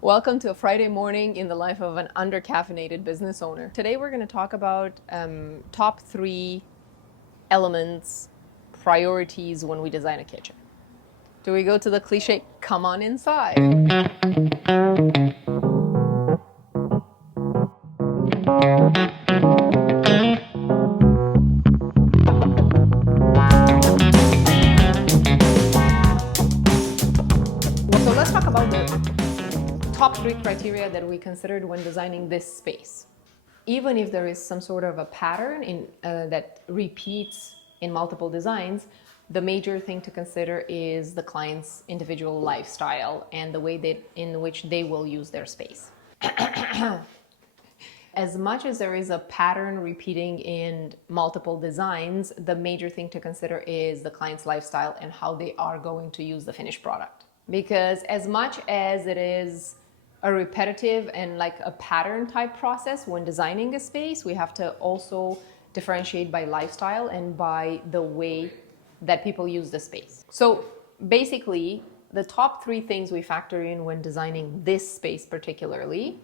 Welcome to a Friday morning in the life of an under-caffeinated business owner. Today we're going to talk about top 3 elements, priorities when we design a kitchen. Do we go to the cliche, come on inside? So let's talk about the top 3 criteria that we considered when designing this space. Even if there is some sort of a pattern that repeats in multiple designs, the major thing to consider is the client's individual lifestyle and the way in which they will use their space. As much as there is a pattern repeating in multiple designs, the major thing to consider is the client's lifestyle and how they are going to use the finished product. Because as much as it is a repetitive and like a pattern type process when designing a space, we have to also differentiate by lifestyle and by the way that people use the space. So basically, the top 3 things we factor in when designing this space particularly,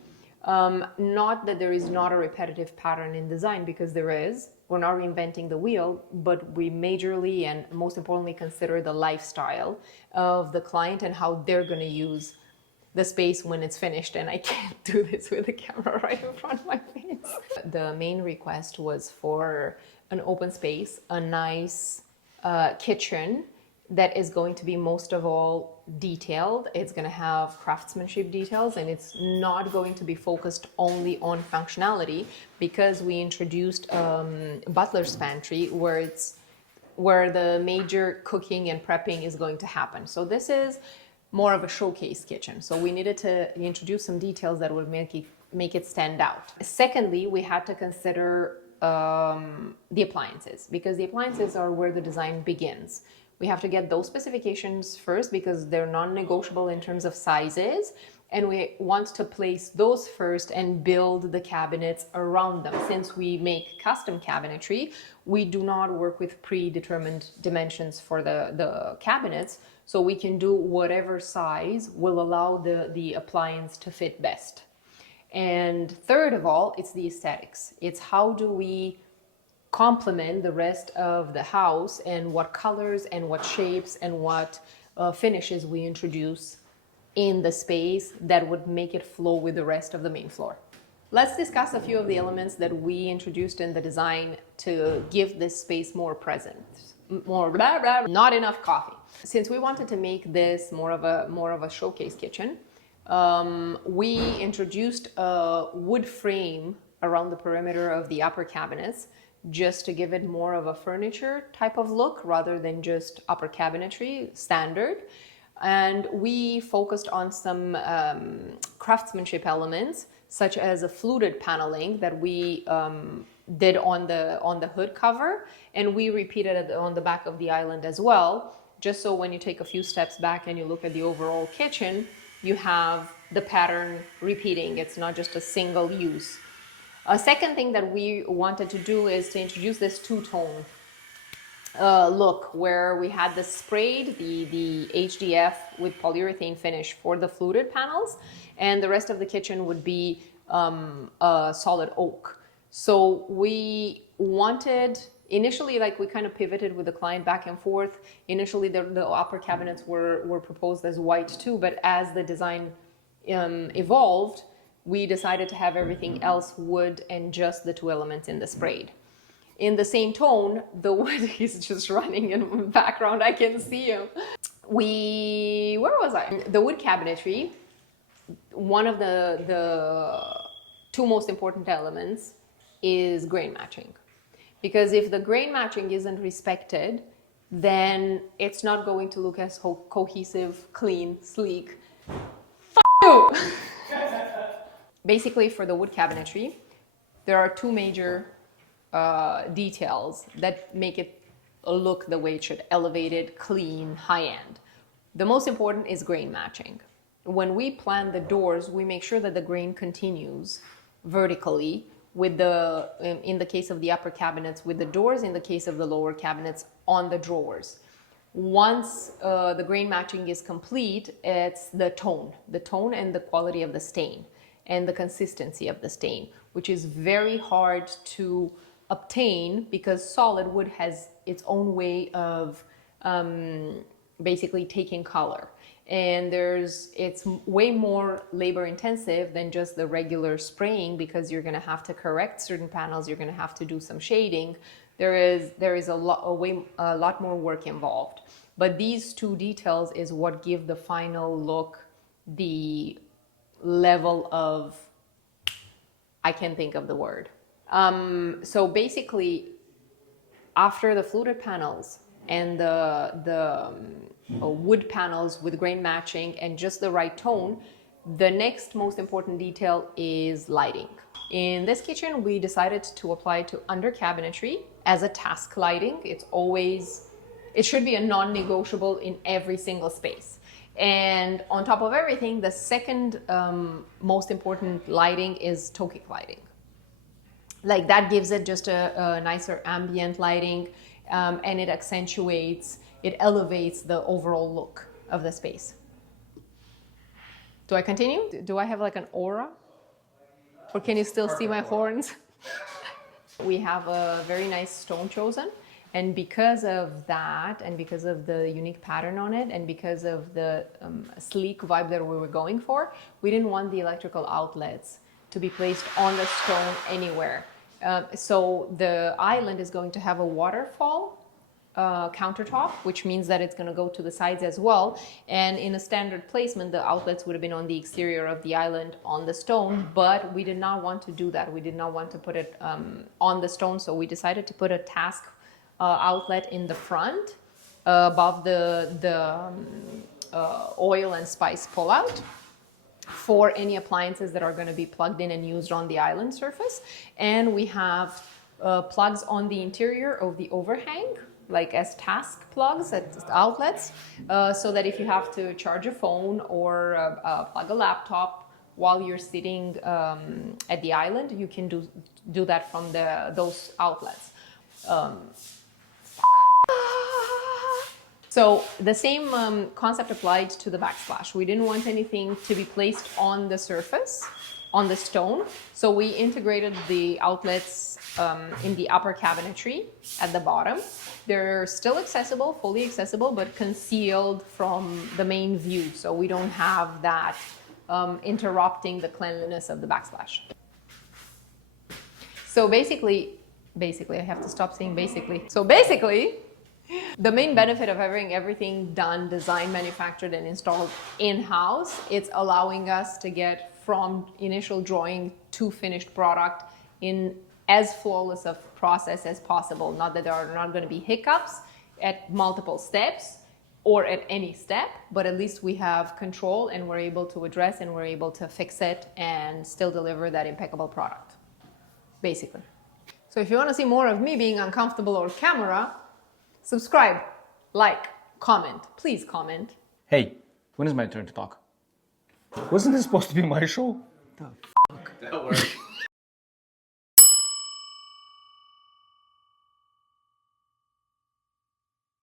not that there is not a repetitive pattern in design, because there is. We're not reinventing the wheel, but we majorly and most importantly consider the lifestyle of the client and how they're going to use the space when it's finished. And I can't do this with the camera right in front of my face. The main request was for an open space, a nice kitchen that is going to be most of all detailed. It's going to have craftsmanship details, and it's not going to be focused only on functionality, because we introduced butler's pantry where the major cooking and prepping is going to happen. So this is more of a showcase kitchen. So we needed to introduce some details that would make it stand out. Secondly, we had to consider the appliances, because the appliances are where the design begins. We have to get those specifications first because they're non-negotiable in terms of sizes, and we want to place those first and build the cabinets around them. Since we make custom cabinetry, we do not work with predetermined dimensions for the cabinets, so we can do whatever size will allow the appliance to fit best. And third of all, it's the aesthetics. It's how do we complement the rest of the house, and what colors and what shapes and what finishes we introduce in the space that would make it flow with the rest of the main floor. Let's discuss a few of the elements that we introduced in the design to give this space more presence. More blah, blah, not enough coffee. Since we wanted to make this more of a showcase kitchen, we introduced a wood frame around the perimeter of the upper cabinets, just to give it more of a furniture type of look rather than just upper cabinetry standard. And we focused on some craftsmanship elements, such as a fluted paneling that we did on the hood cover, and we repeated it on the back of the island as well, just so when you take a few steps back and you look at the overall kitchen, you have the pattern repeating. It's not just a single use. A second thing that we wanted to do is to introduce this two-tone look, where we had the sprayed, the HDF with polyurethane finish for the fluted panels, and the rest of the kitchen would be a solid oak. So we wanted, initially, like we kind of pivoted with the client back and forth. Initially, the upper cabinets were proposed as white too, but as the design evolved, we decided to have everything else wood and just the 2 elements in the sprayed. In the same tone, the wood is just running in the background. I can see him. Where was I? The wood cabinetry, one of the 2 most important elements is grain matching. Because if the grain matching isn't respected, then it's not going to look as cohesive, clean, sleek. F*** you! Basically, for the wood cabinetry, there are 2 major details that make it look the way it should: elevated, clean, high-end. The most important is grain matching. When we plan the doors, we make sure that the grain continues vertically with in the case of the upper cabinets, with the doors, in the case of the lower cabinets, on the drawers. Once the grain matching is complete, it's the tone and the quality of the stain and the consistency of the stain, which is very hard to obtain because solid wood has its own way of basically taking color. And it's way more labor intensive than just the regular spraying because you're going to have to correct certain panels, you're going to have to do some shading. There is a lot more work involved. But these two details is what give the final look the level of, I can't think of the word. So basically, after the fluted panels and the wood panels with grain matching and just the right tone, the next most important detail is lighting. In this kitchen, we decided to apply to under cabinetry as a task lighting. It should be a non-negotiable in every single space. And on top of everything, the second most important lighting is toe kick lighting. Like that gives it just a nicer ambient lighting, and it elevates the overall look of the space. Do I continue? Do I have like an aura? Or can you still see my horns? We have a very nice stone chosen. And because of that, and because of the unique pattern on it, and because of the sleek vibe that we were going for, we didn't want the electrical outlets to be placed on the stone anywhere. So the island is going to have a waterfall countertop, which means that it's going to go to the sides as well. And in a standard placement, the outlets would have been on the exterior of the island on the stone, but we did not want to do that. We did not want to put it on the stone, so we decided to put a task outlet in the front above the oil and spice pullout for any appliances that are going to be plugged in and used on the island surface. And we have plugs on the interior of the overhang, like as task plugs, as outlets, so that if you have to charge a phone or plug a laptop while you're sitting at the island, you can do that from those outlets. So the same concept applied to the backsplash. We didn't want anything to be placed on the surface, on the stone. So we integrated the outlets in the upper cabinetry at the bottom. They're still accessible, fully accessible, but concealed from the main view. So we don't have that interrupting the cleanliness of the backsplash. So basically, I have to stop saying basically. So basically, the main benefit of having everything done, designed, manufactured, and installed in-house, it's allowing us to get from initial drawing to finished product in as flawless of process as possible. Not that there are not going to be hiccups at multiple steps or at any step, but at least we have control and we're able to address and we're able to fix it and still deliver that impeccable product, basically. So if you want to see more of me being uncomfortable on camera, subscribe, like, comment. Please comment. Hey, when is my turn to talk? Wasn't this supposed to be my show? The fuck? That works.